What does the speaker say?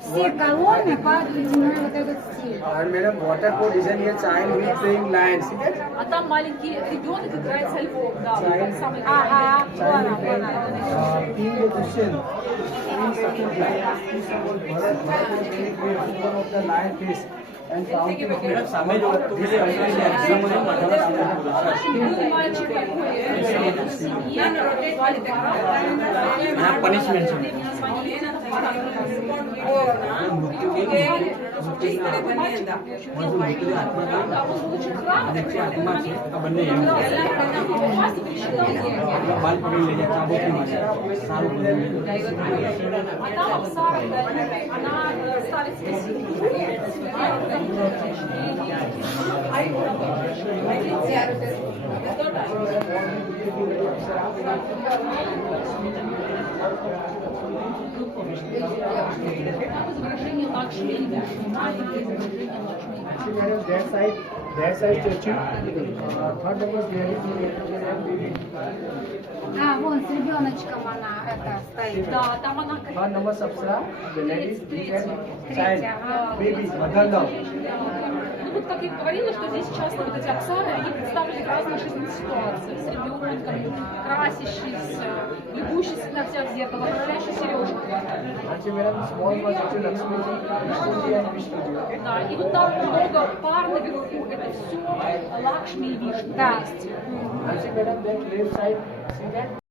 Все колонны падают на вот этот стиль. और madam water को डिजाइन ये चाइल्ड विल प्लेइंग लायंस, ठीक है? А там मालिकी ребенок играет со львом, да. Самый Ага, понял, понял. King the Christian. One of the lion face and found madam सामने जो punishment. That side statue. Third number is there. А, вон с ребеночком она это стоит. Да, там она Third number Sapsara, the lady, child, Третья, ага. baby, mother love. Ну вот как я говорила, что здесь часто вот эти аксары, они представлены в разных жизненных ситуациях. С ребенком, красящийся, любующийся на себя в зеркало, управляющий сережку. Actually, madam, small was actually Lakshmi ji, Vishnu and Vishnu ji, okay? Да, и вот там много пар наверху, это все Лакшми и Вишну. Да. вместе. Actually, madam, that left side, see that?